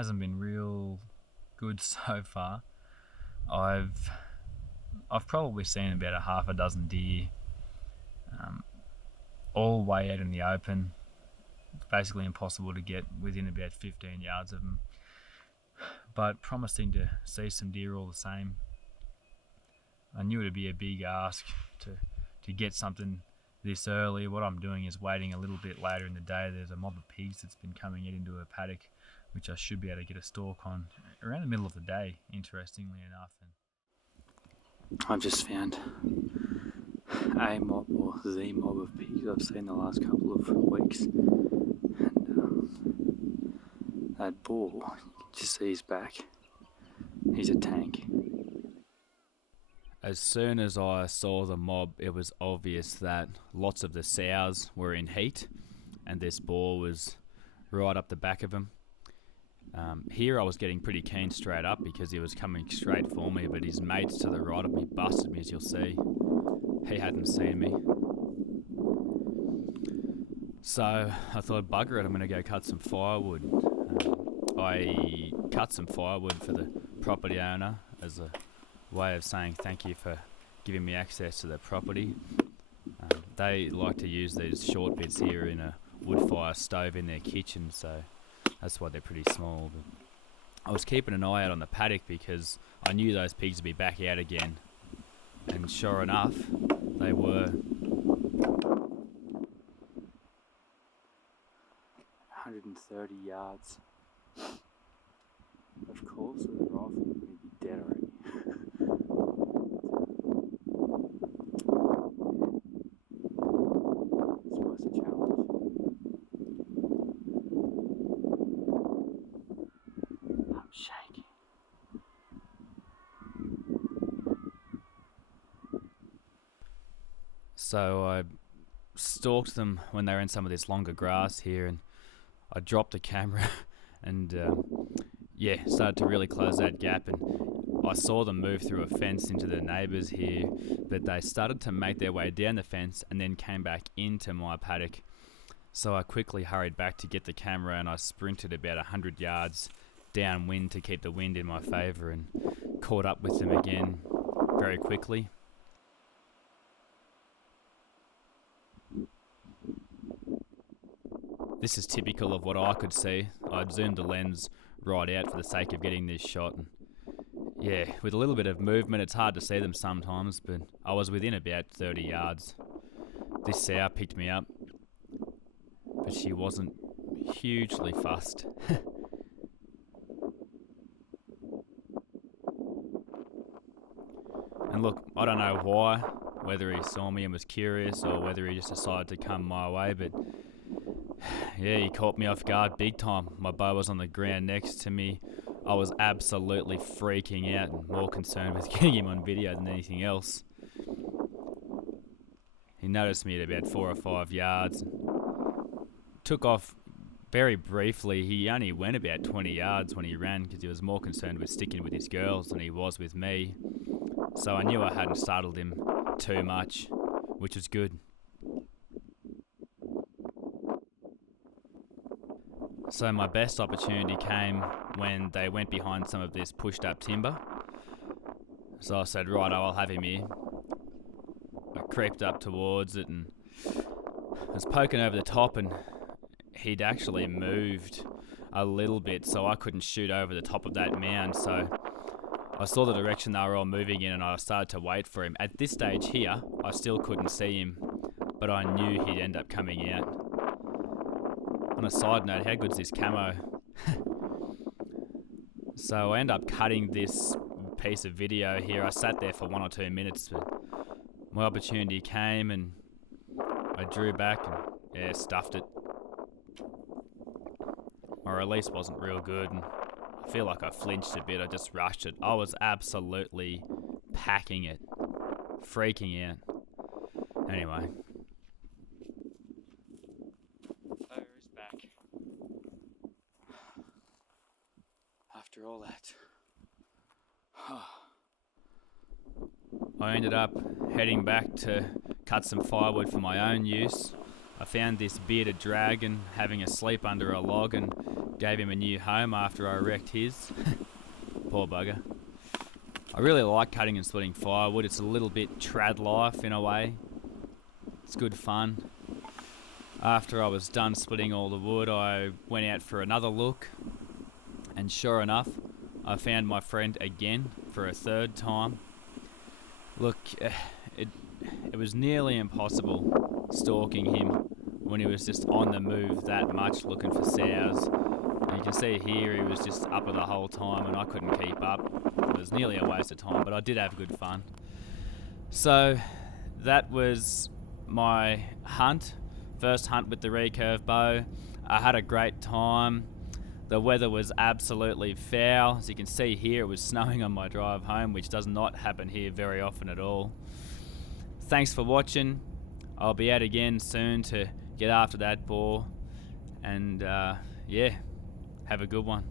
hasn't been real good so far. I've probably seen about a half a dozen deer, all way out in the open. It's basically impossible to get within about 15 yards of them, but promising to see some deer all the same. I knew it'd be a big ask to get something this early. What I'm doing is waiting a little bit later in the day. There's a mob of pigs that's been coming in into a paddock, which I should be able to get a stalk on around the middle of the day, interestingly enough. And I've just found a mob, or the mob of pigs I've seen the last couple of weeks. And that boar, you can just see his back. He's a tank. As soon as I saw the mob, it was obvious that lots of the sows were in heat, and this boar was right up the back of him. Here I was getting pretty keen straight up because he was coming straight for me, but his mates to the right of me busted me, as you'll see. He hadn't seen me. So I thought, bugger it, I'm going to go cut some firewood. I cut some firewood for the property owner as a way of saying thank you for giving me access to their property. They like to use these short bits here in a wood fire stove in their kitchen, so that's why they're pretty small. But I was keeping an eye out on the paddock because I knew those pigs would be back out again, and sure enough, they were. 130 yards. Of course, with a rifle, you'd be dead already. It's a challenge. I'm shaking. So I stalked them when they were in some of this longer grass here, and I dropped the camera and started to really close that gap, and I saw them move through a fence into the neighbours here, but they started to make their way down the fence and then came back into my paddock. So I quickly hurried back to get the camera, and I sprinted about 100 yards downwind to keep the wind in my favour, and caught up with them again very quickly. This is typical of what I could see. I'd zoomed the lens right out for the sake of getting this shot, and yeah, with a little bit of movement it's hard to see them sometimes, but I was within about 30 yards. This sow picked me up, but she wasn't hugely fussed. And look, I don't know why, whether he saw me and was curious or whether he just decided to come my way, but yeah, he caught me off guard big time. My bow was on the ground next to me. I was absolutely freaking out and more concerned with getting him on video than anything else. He noticed me at about 4 or 5 yards. Took off very briefly. He only went about 20 yards when he ran because he was more concerned with sticking with his girls than he was with me. So I knew I hadn't startled him too much, which was good. So my best opportunity came when they went behind some of this pushed up timber. So I said, right, I'll have him here. I creeped up towards it and was poking over the top, and he'd actually moved a little bit, so I couldn't shoot over the top of that mound. So I saw the direction they were all moving in, and I started to wait for him. At this stage here, I still couldn't see him, but I knew he'd end up coming out. On a side note, how good's this camo? So I ended up cutting this piece of video here. I sat there for 1 or 2 minutes, but my opportunity came and I drew back and stuffed it. My release wasn't real good, and I feel like I flinched a bit. I just rushed it. I was absolutely packing it, freaking out. Anyway. After all that, I ended up heading back to cut some firewood for my own use. I found this bearded dragon having a sleep under a log and gave him a new home after I wrecked his. Poor bugger. I really like cutting and splitting firewood. It's a little bit trad life in a way. It's good fun. After I was done splitting all the wood, I went out for another look, and sure enough, I found my friend again for a third time. Look, it was nearly impossible stalking him when he was just on the move that much looking for sows. And you can see here he was just up the whole time and I couldn't keep up. It was nearly a waste of time, but I did have good fun. So that was my hunt, first hunt with the recurve bow. I had a great time. The weather was absolutely foul. As you can see here, it was snowing on my drive home, which does not happen here very often at all. Thanks for watching. I'll be out again soon to get after that boar. And yeah, have a good one.